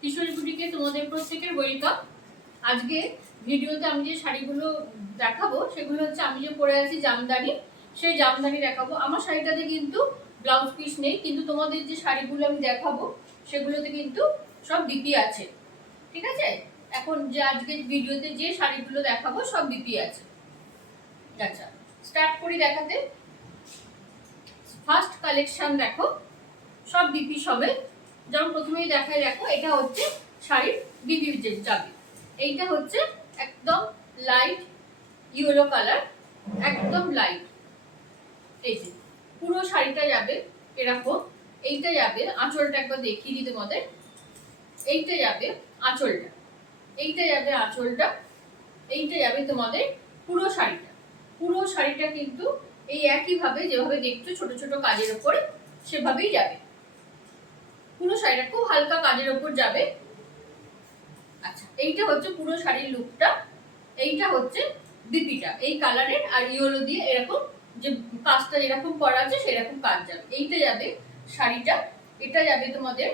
কিশোরী বুটিকে তোমাদের প্রত্যেকের ওয়েলকাম। আজকে ভিডিওতে আমি যে শাড়িগুলো দেখাবো সেগুলো হচ্ছে আমি যে পরে আছি জামদানি, সেই জামদানি দেখাবো। আমার শাড়িটাতে কিন্তু ব্লাউজ পিস নেই, কিন্তু তোমাদের যে শাড়িগুলো আমি দেখাবো সেগুলোতে কিন্তু সব বিপি আছে, ঠিক আছে। এখন যে আজকের ভিডিওতে যে শাড়িগুলো দেখাবো সব বিপি আছে। আচ্ছা, স্টার্ট করি দেখাতে। ফার্স্ট কালেকশন দেখো, সব বিপি সবে। যেমন প্রথমেই দেখাই, দেখো এটা হচ্ছে শাড়ির বিপি যে যাবে। এইটা হচ্ছে একদম লাইট ইয়েলো কালার, একদম লাইট। এই যে পুরো শাড়িটা যাবে এরকম। এইটা যাবে আঁচলটা, একবার দেখিয়ে দিই তোমাদের। এইটা যাবে আঁচলটা, এইটা যাবে আঁচলটা, এইটা যাবে তোমাদের পুরো শাড়িটা। পুরো শাড়িটা কিন্তু এই একইভাবে যেভাবে দেখছো ছোট ছোট কাজের উপরে সেভাবেই যাবে। পুরো শাড়িটা খুব হালকা কাজের উপর যাবে। আচ্ছা, এইটা হচ্ছে পুরো শাড়ির লুকটা। এইটা হচ্ছে বিপিটা এই কালারের, আর ইয়েলো দিয়ে এরকম যে কাজটা এরকম করা আছে সেরকম কাজ যাবে। এইটা যাবে শাড়িটা, এটা যাবে তোমাদের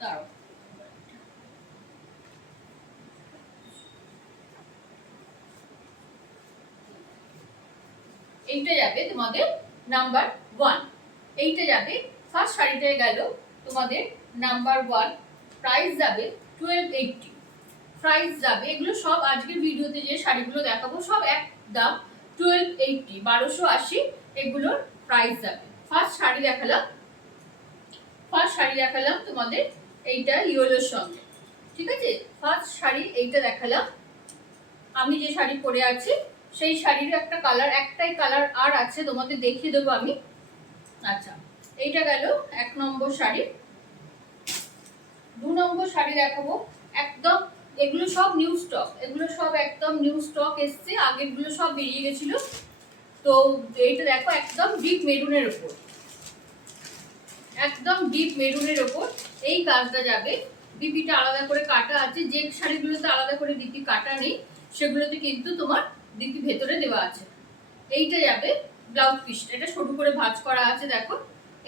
দাঁড়াও, এইটা যাবে তোমাদের নাম্বার 1। এইটা যাবে ফার্স্ট শাড়িটায় গেল তোমাদের নাম্বার 1। প্রাইস যাবে 1280। প্রাইস যাবে, এগুলো সব আজকের ভিডিওতে যে শাড়িগুলো দেখাবো সব এক দাম 1280, 1280 এগুলোর প্রাইস যাবে। ফার্স্ট শাড়ি দেখালাম তোমাদের এইটা ইয়েলোর সঙ্গে, ঠিক আছে। ফার্স্ট শাড়ি এইটা দেখালাম। আমি যে শাড়ি পরে আছি সেই শাড়ির একটা কালার, একটাই কালার আর আছে, তোমাদের দেখিয়ে দেবো আমি। আচ্ছা, এইটা গেল 1 নম্বর শাড়ি। 2 নম্বর শাড়ি দেখাবো একদম, এগুলো সব নিউ স্টক, এগুলো সব একদম নিউ স্টক এসছে, আগেরগুলো সব বেরিয়ে গেছিল। তো এইটা দেখো একদম ডিপ মেরুনের উপর, একদম ডিপ মেরুনের উপর এই কাজটা যাবে। বিপিটা আলাদা করে কাটা আছে, যে শাড়িগুলোতে আলাদা করে বিপি কাটা নেই সেগুলোতে কিন্তু তোমার বিপি ভেতরে দেওয়া আছে। এইটা যাবে ব্লাউজ পিসটা, এটা সরু করে ভাঁজ করা আছে দেখো।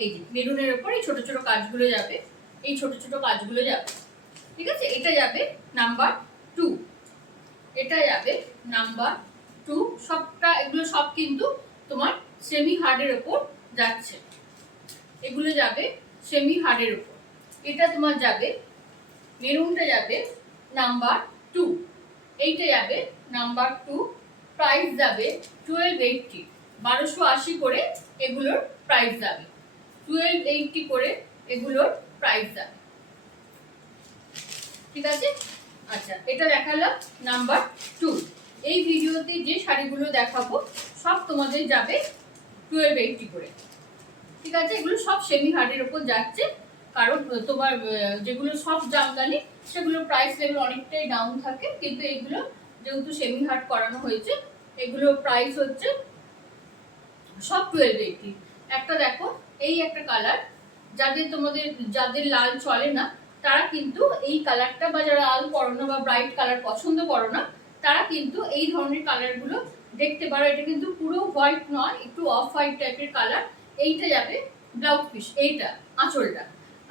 এই যে মেরুনের উপর এই ছোট ছোট কাজগুলো যাবে, এই ছোট ছোট কাজগুলো যাবে, ঠিক আছে। এটা যাবে নাম্বার 2, এটা যাবে নাম্বার 2। সবটা এগুলো সব কিন্তু তোমার সেমি হার্ডের উপর যাচ্ছে, এগুলো যাবে সেমি হার্ডের উপর। এটা তোমার যাবে মেরুনটা যাবে নাম্বার 2, এইটা যাবে নাম্বার 2। প্রাইস যাবে 1280, 1280 করে এগুলোর প্রাইস যাবে, 1280 করে এগুলোর প্রাইস যাবে, ঠিক আছে। আচ্ছা, এটা দেখালাম নাম্বার 2। এই ভিডিওতে যে শাড়িগুলো দেখাবো সব তোমাদের যাবে 1280 করে, ঠিক আছে। এগুলো সব সেমি হার্ডের উপর যাচ্ছে, কারণ তোমার যেগুলো সব জামদানি সেগুলোর প্রাইস লেভেল অনেকটাই ডাউন থাকে, কিন্তু এগুলো যেহেতু সেমি হার্ড করানো হয়েছে এগুলোর প্রাইস হচ্ছে সব 1280। একটা দেখো, এই একটা কালার, যাদের লাল চলে না তারা কিন্তু এই কালারটা, বা যারা লাল পরো না বা ব্রাইট কালার পছন্দ করো না তারা কিন্তু এই ধরনের কালারগুলো দেখতে পারো। এটা কিন্তু পুরো হোয়াইট নয়, একটু অফ হোয়াইট টাইপের কালার। এইটা যাবে ব্লাউজ পিস, এইটা আঁচলটা।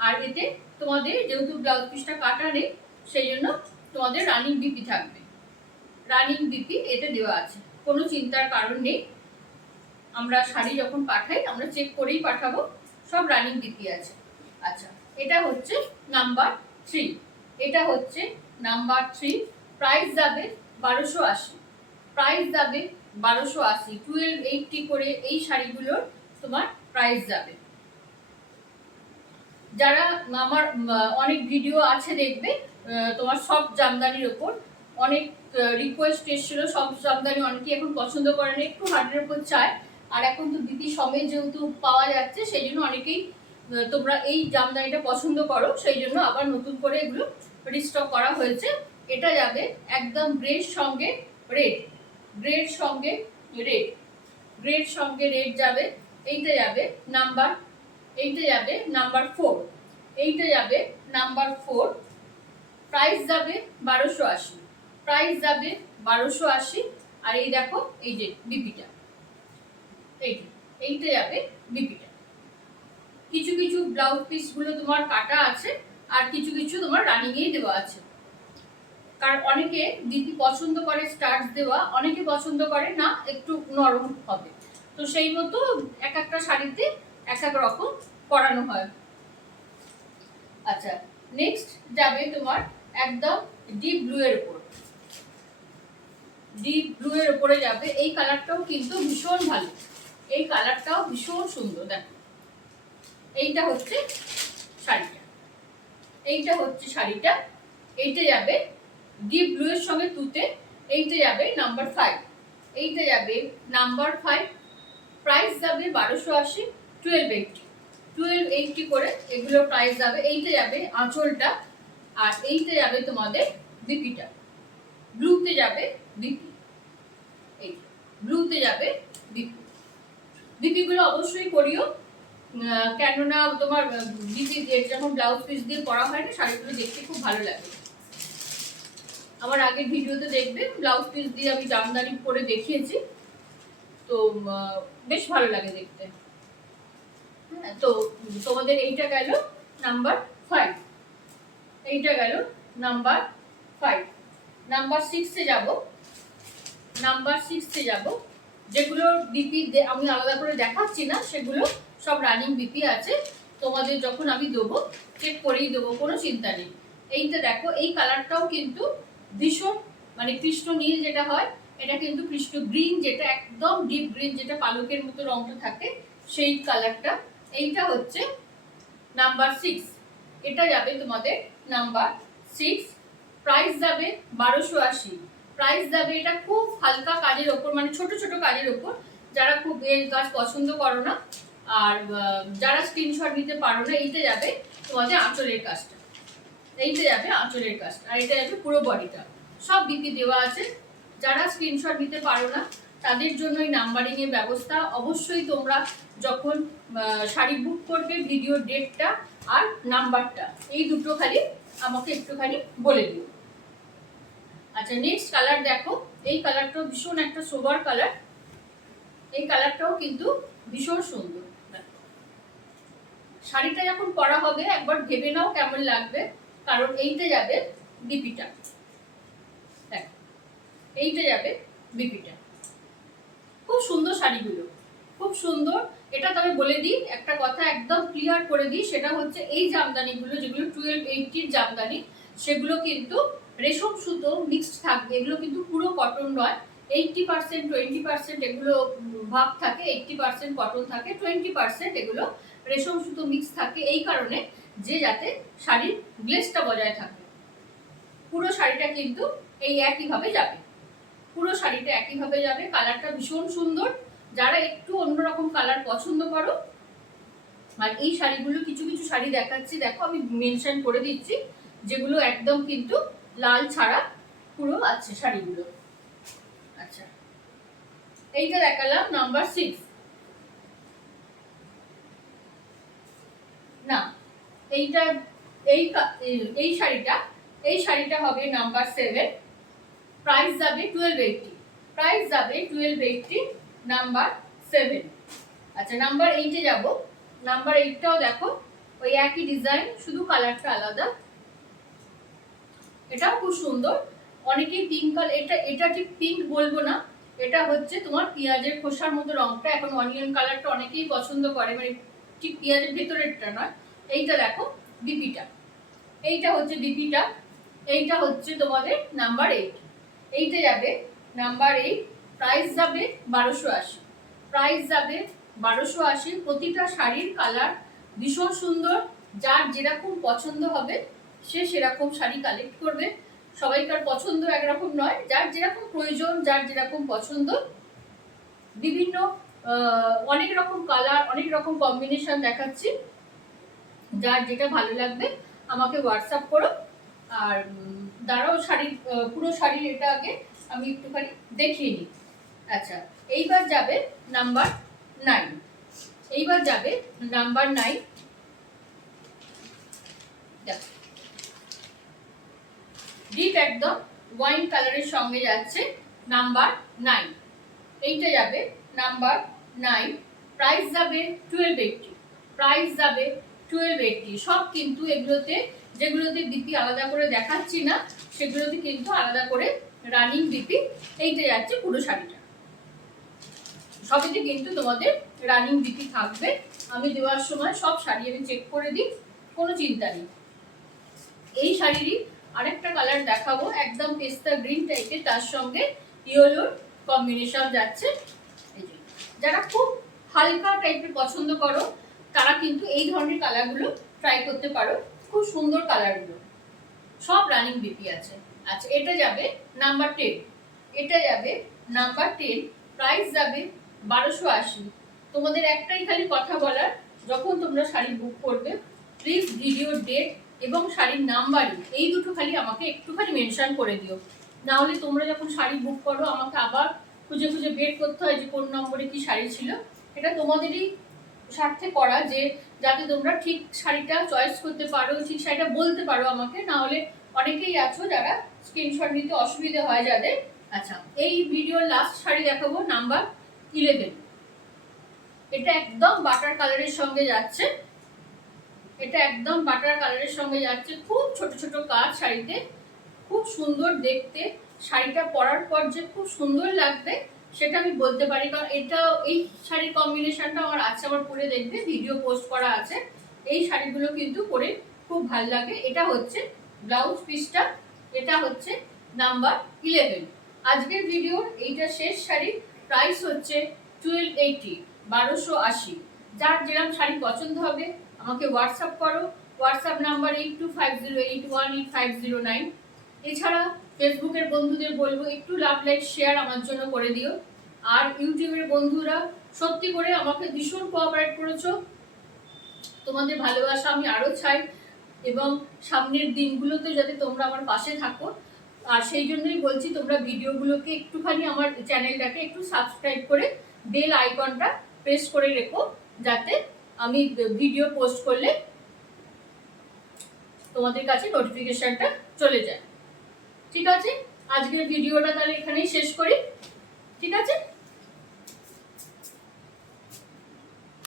আর এতে তোমাদের যেহেতু ব্লাউজ পিসটা কাটা নেই সেই জন্য তোমাদের রানিং বিপি থাকবে, রানিং বিপি এতে দেওয়া আছে, কোনো চিন্তার কারণ নেই। আমরা শাড়ি যখন পাঠাই আমরা চেক করেই পাঠাবো, সব রানিং বিপি আছে। আচ্ছা, এটা হচ্ছে নাম্বার 3, এটা হচ্ছে নাম্বার 3। প্রাইস যাবে 1280, প্রাইস যাবে 1280, 1280 করে এই শাড়িগুলোর তোমার প্রাইস যাবে। যারা আমার অনেক ভিডিও আছে দেখবে তোমার সব জামদানির ওপর অনেক রিকোয়েস্ট এসেছিল, সব জামদানি অনেকেই এখন পছন্দ করে না, একটু হার্ডের উপর চায়। আর এখন তো বিপি সমেত যেহেতু পাওয়া যাচ্ছে সেই জন্য অনেকেই তোমরা এই জামদানিটা পছন্দ করো, সেই জন্য আবার নতুন করে এগুলো রিস্টক করা হয়েছে। এটা যাবে একদম গ্রের সঙ্গে রেড, গ্রের সঙ্গে রেড, গ্রের সঙ্গে রেড যাবে। এইটা যাবে নাম্বার, এইটা যাবে নাম্বার 4, এইটা যাবে নাম্বার 4। প্রাইস যাবে 1280, প্রাইস যাবে 1280, আর এই দেখো এই যে বিপিটা, এইটা যাবে বিপিটা। কিছু কিছু ব্লাউজ পিস গুলো তোমার কাটা আছে আর কিছু কিছু তোমার রানিং এই দেওয়া আছে। কারণ অনেকে বিপি পছন্দ করে স্টার্চ দেওয়া, অনেকে পছন্দ করে না একটু নরম হবে, তো সেই মতো এক একটা শাড়িতে এক এক রকম করানো হয়। আচ্ছা, নেক্সট যাবে তোমার একদম ডিপ ব্লু এর উপর। ডিপ ব্লু এর উপরে যাবে। এই কালারটাও কিন্তু ভীষণ ভালো, এই কালারটাও ভীষণ সুন্দর। দেখো এইটা হচ্ছে শাড়িটা, এইটা হচ্ছে শাড়িটা। এইটা যাবে ডিপ ব্লু এর সঙ্গে তুতে। এইটা যাবে নাম্বার 5, এইটা যাবে নাম্বার 5। প্রাইস যাবে 1280, 1280, 1280 করে এগুলো প্রাইস যাবে। এইটা যাবে আঁচলটা, আর এইটা যাবে তোমাদের বিপিটা। ব্লুতে যাবে বিপি, এই ব্লুতে যাবে বিপি। বিপি গুলো অবশ্যই করিও, কেননা তোমার বিপি যখন ব্লাউজ পিস দিয়ে পরা হয় না, শাড়িগুলো দেখতে খুব ভালো লাগে। আমার আগের ভিডিওতে দেখবে ব্লাউজ পিস দিয়ে আমি জামদানি পরে দেখিয়েছি, তো বেশ ভালো লাগে দেখতে। তো তোমাদের এইটা গেল নাম্বার 5, এইটা গেল নাম্বার 5। নাম্বার 6 এ যাব। নাম্বার 6 এ যাব, যেগুলো বিপি আমি আলাদা করে দেখাচ্ছি না, সেগুলো সব রানিং বিপি আছে। তোমাদের যখন আমি দেবো চেক করেই দেবো, কোনো চিন্তা নেই। এইটা দেখো, এই কালারটাও কিন্তু ভীষণ মানে কৃষ্ণ নীল যেটা হয়, এটা কিন্তু কৃষ্ণ গ্রিন, যেটা একদম ডিপ গ্রিন, যেটা পালকের মতো রংটা থাকে, সেই কালারটা। এইটা হচ্ছে নাম্বার 6, এটা যাবে তোমাদের নাম্বার 6। প্রাইস যাবে 1280। প্রাইস যাবে, এটা খুব হালকা কাজের ওপর, মানে ছোট ছোট কাজের ওপর। যারা খুব এর কাজ পছন্দ করো না আর যারা স্ক্রিনশট নিতে পারো না, এইটা যাবে তোমাদের আঁচলের কাজটা, এইটা যাবে আঁচলের কাজটা, আর এটা যাবে পুরো বডিটা। সব বিপি দেওয়া আছে। যারা স্ক্রিনশট নিতে পারো না তাদের জন্য এই নাম্বারিং এর ব্যবস্থা। অবশ্যই তোমরা যখন শাড়ি বুক করবে, ভিডিও ডেটটা আর নাম্বারটা এই দুটো খালি আমাকে একটুখানি বলে দিও। আচ্ছা, নেক্সট কালার দেখো। এই কালারটাও ভীষণ একটা সোবার কালার, এই কালারটাও কিন্তু ভীষণ সুন্দর। শাড়িটা যখন পরা হবে একবার ভেবে নাও কেমন লাগবে, কারণ এইটা যাবে বিপিটা। দেখো এইটা যাবে বিপিটা। খুব সুন্দর শাড়িগুলো, খুব সুন্দর। এটা তবে বলে দিই একটা কথা, একদম ক্লিয়ার করে দিই, সেটা হচ্ছে এই জামদানিগুলো যেগুলো 1280 জামদানি, সেগুলো কিন্তু রেশম সুতো মিক্সড থাকবে। এগুলো কিন্তু পুরো কটন নয়। 80% 20% এগুলো ভাব থাকে, 80% কটন থাকে, 20% এগুলো রেশম সুতো মিক্স থাকে। এই কারণে যে যাতে শাড়ির গ্লেজটা বজায় থাকে। পুরো শাড়িটা কিন্তু এই একইভাবে যাবে, পুরো শাড়িটা একইভাবে যাবে। কালারটা ভীষণ সুন্দর। যারা একটু অন্যরকম কালার পছন্দ করো, আর এই শাড়িগুলো কিছু কিছু শাড়ি দেখাচ্ছি, দেখো আমি মেনশন করে দিচ্ছি, যেগুলো একদম কিন্তু লাল ছাড়া পুরো আছে শাড়িগুলো। আচ্ছা, এইটা দেখালাম নাম্বার 6। না, এইটা এই শাড়িটা, এই শাড়িটা হবে নাম্বার 7। প্রাইস যাবে 1280। প্রাইস যাবে 1280, নাম্বার 7। আচ্ছা, নাম্বার 8 এ যাব। নাম্বার 8টাও দেখো ওই একই ডিজাইন, শুধু কালারটা আলাদা। এটাও খুব সুন্দর। অনেকেই পিঙ্ক কালার, এটা ঠিক পিঙ্ক বলবো না, এটা হচ্ছে তোমার পেঁয়াজের খোসার মতো রংটা। এখন অনিয়ন কালারটা অনেকেই পছন্দ করে, মানে ঠিক পেঁয়াজের ভেতরেরটা নয়। এইটা দেখো বিপিটা, এইটা হচ্ছে বিপিটা। এইটা হচ্ছে তোমাদের নাম্বার 8। এইটা যাবে নাম্বার 8। প্রাইস যাবে 1280। প্রাইস যাবে 1280। প্রতিটা শাড়ির কালার ভীষণ সুন্দর। যার যেরকম পছন্দ হবে সে সেরকম শাড়ি কালেক্ট করবে। সবাইকার পছন্দ একরকম নয়, যার যেরকম প্রয়োজন, যার যেরকম পছন্দ। বিভিন্ন অনেক রকম কালার, অনেক রকম কম্বিনেশন দেখাচ্ছি। যার যেটা ভালো লাগবে আমাকে হোয়াটসঅ্যাপ করো। আর দাঁড়াও, শাড়ির পুরো শাড়ির এটা আগে আমি একটুখানি দেখিয়ে নিই। আচ্ছা, এইবার যাবে নাম্বার 9। এইবার যাবে নাম্বার 9। দেখো ডিপ একদম ওয়াইন কালারের সঙ্গে যাচ্ছে, নাম্বার 9, এইটা যাবে নাম্বার 9, প্রাইস যাবে 1280, প্রাইস যাবে 1280। সব কিন্তু এগুলোতে, যেগুলোতে বিপি আলাদা করে দেখাচ্ছি না সেগুলোতে কিন্তু আলাদা করে রানিং বিপি এইটা যাচ্ছে পুরো শাড়িটা। সবেতে কিন্তু তোমাদের রানিং বিপি থাকবে। আমি দেওয়ার সময় সব শাড়ি আমি চেক করে দিই, কোনো চিন্তা নেই। এই শাড়িরই আরেকটা কালার দেখাবো, একদম পেস্তা গ্রিন টাইপের, তার সঙ্গে ইয়েলোর কম্বিনেশন যাচ্ছে। এই যে যারা খুব হালকা টাইপের পছন্দ করো তারা কিন্তু এই ধরনের কালারগুলো ট্রাই করতে পারো, খুব সুন্দর কালারগুলো, সব রানিং বিপি আছে। আচ্ছা, এটা যাবে নাম্বার 10, এটা যাবে নাম্বার 10, প্রাইস যাবে 1280। তোমাদের একটাই খালি কথা বলার, যখন তোমরা শাড়ি বুক করবে প্লিজ ভিডিওর ডেট এবং শাড়ির নাম্বারই এই দুটো খালি আমাকে একটুখানি মেনশন করে দিও, না হলে তোমরা যখন শাড়ি বুক করো আমাকে আবার খুঁজে খুঁজে বের করতে হয় যে কোন নম্বরে কি শাড়ি ছিল। এটা তোমাদেরই স্বার্থে করা, যে যাতে তোমরা ঠিক শাড়িটা চয়েস করতে পারো, ঠিক শাড়িটা বলতে পারো আমাকে, না হলে অনেকেই আছো যারা স্ক্রিনশট নিতে অসুবিধা হয় যাদের। আচ্ছা, এই ভিডিওর লাস্ট শাড়ি দেখাবো নাম্বার 11, এটা একদম বাটার কালারের সঙ্গে যাচ্ছে, এটা একদম বাটার কালারের সঙ্গে যাচ্ছে, খুব ছোট ছোট কাজ শাড়িতে, খুব সুন্দর দেখতে। শাড়িটা পরার পর যে খুব সুন্দর লাগবে সেটা আমি বলতে পারি, কারণ এটা এই শাড়ির কম্বিনেশনটা আমার আছে, আমার পরে দেখবে ভিডিও পোস্ট করা আছে। এই শাড়িগুলো কিন্তু পরে খুব ভালো লাগে। এটা হচ্ছে ব্লাউজ পিসটা, এটা হচ্ছে নাম্বার 11। আজকের ভিডিওর এইটা শেষ শাড়ি, প্রাইস হচ্ছে 1280, 1280। যার যেরকম শাড়ি পছন্দ হবে আমাকে হোয়াটসঅ্যাপ করো, হোয়াটসঅ্যাপ নাম্বার 8250818509। এছাড়া ফেসবুকের বন্ধুদের বলবো একটু লাভ লাইক শেয়ার আমার জন্য করে দিও। আর ইউটিউবের বন্ধুরা সত্যি করে আমাকে ভীষণ কোঅপারেট করেছো, তোমাদের ভালোবাসা আমি আরও চাই এবং সামনের দিনগুলোতে যাতে তোমরা আমার পাশে থাকো। আর সেই জন্যই বলছি তোমরা ভিডিওগুলোকে একটুখানি আমার চ্যানেলটাকে একটু সাবস্ক্রাইব করে বেল আইকনটা প্রেস করে রেখো, যাতে আমি ভিডিও পোস্ট করলে তোমাদের কাছে নোটিফিকেশনটা চলে যায়। ঠিক আছে, আজকের ভিডিওটা তাহলে এখানেই শেষ করি। ঠিক আছে।